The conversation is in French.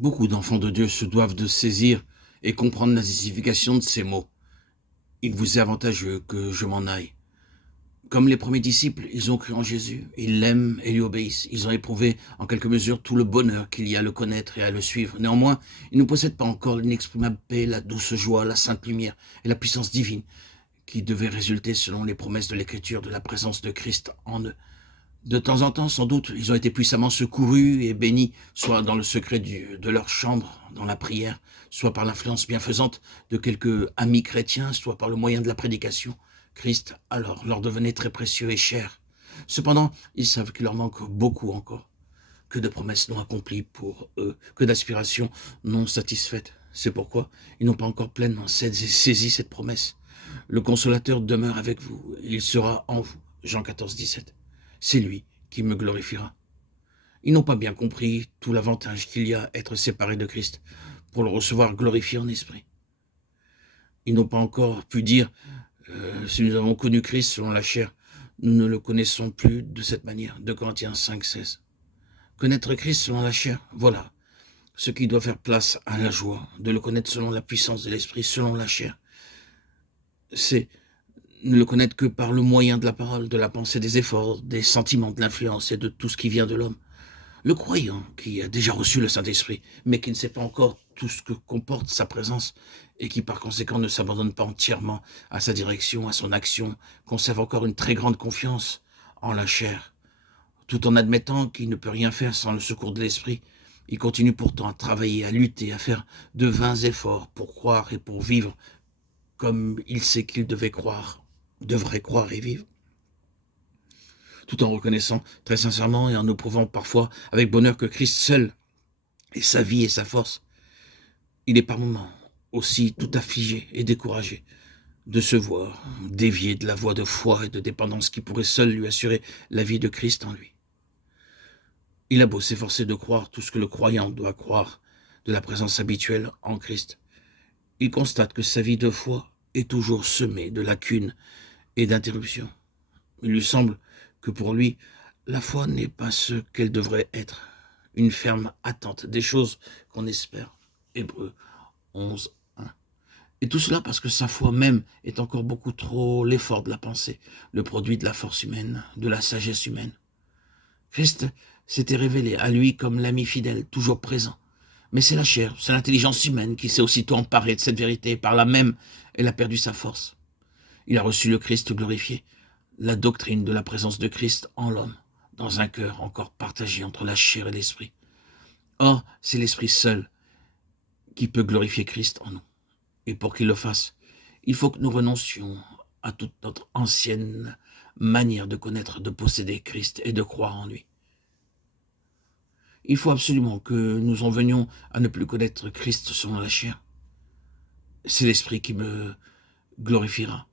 Beaucoup d'enfants de Dieu se doivent de saisir et comprendre la signification de ces mots. Il vous est avantageux que je m'en aille. Comme les premiers disciples, ils ont cru en Jésus, ils l'aiment et lui obéissent. Ils ont éprouvé en quelque mesure tout le bonheur qu'il y a à le connaître et à le suivre. Néanmoins, ils ne possèdent pas encore l'inexprimable paix, la douce joie, la sainte lumière et la puissance divine qui devaient résulter selon les promesses de l'Écriture de la présence de Christ en eux. De temps en temps, sans doute, ils ont été puissamment secourus et bénis, soit dans le secret de leur chambre, dans la prière, soit par l'influence bienfaisante de quelques amis chrétiens, soit par le moyen de la prédication. Christ, alors, leur devenait très précieux et cher. Cependant, ils savent qu'il leur manque beaucoup encore, que de promesses non accomplies pour eux, que d'aspirations non satisfaites. C'est pourquoi ils n'ont pas encore pleinement saisi cette promesse. Le consolateur demeure avec vous, il sera en vous. Jean 14, 17. C'est lui qui me glorifiera. Ils n'ont pas bien compris tout l'avantage qu'il y a à être séparés de Christ pour le recevoir glorifié en esprit. Ils n'ont pas encore pu dire, si nous avons connu Christ selon la chair, nous ne le connaissons plus de cette manière. 2 Corinthiens 5, 16. Connaître Christ selon la chair, voilà ce qui doit faire place à la joie, de le connaître selon la puissance de l'esprit, selon la chair. C'est ne le connaître que par le moyen de la parole, de la pensée, des efforts, des sentiments, de l'influence et de tout ce qui vient de l'homme. Le croyant qui a déjà reçu le Saint-Esprit, mais qui ne sait pas encore tout ce que comporte sa présence et qui par conséquent ne s'abandonne pas entièrement à sa direction, à son action, conserve encore une très grande confiance en la chair. Tout en admettant qu'il ne peut rien faire sans le secours de l'Esprit, il continue pourtant à travailler, à lutter, à faire de vains efforts pour croire et pour vivre comme il sait qu'il devrait croire et vivre, tout en reconnaissant très sincèrement et en éprouvant parfois avec bonheur que Christ seul est sa vie et sa force. Il est par moments aussi tout affligé et découragé de se voir dévié de la voie de foi et de dépendance qui pourrait seul lui assurer la vie de Christ en lui. Il a beau s'efforcer de croire tout ce que le croyant doit croire de la présence habituelle en Christ, il constate que sa vie de foi est toujours semée de lacunes et d'interruptions. Il lui semble que pour lui, la foi n'est pas ce qu'elle devrait être, une ferme attente des choses qu'on espère. Hébreux 11, 1. Et tout cela parce que sa foi même est encore beaucoup trop l'effort de la pensée, le produit de la force humaine, de la sagesse humaine. Christ s'était révélé à lui comme l'ami fidèle, toujours présent. Mais c'est la chair, c'est l'intelligence humaine qui s'est aussitôt emparée de cette vérité, et par là même, elle a perdu sa force. Il a reçu le Christ glorifié, la doctrine de la présence de Christ en l'homme, dans un cœur encore partagé entre la chair et l'esprit. Or, c'est l'esprit seul qui peut glorifier Christ en nous. Et pour qu'il le fasse, il faut que nous renoncions à toute notre ancienne manière de connaître, de posséder Christ et de croire en lui. Il faut absolument que nous en venions à ne plus connaître Christ selon la chair. C'est l'esprit qui me glorifiera.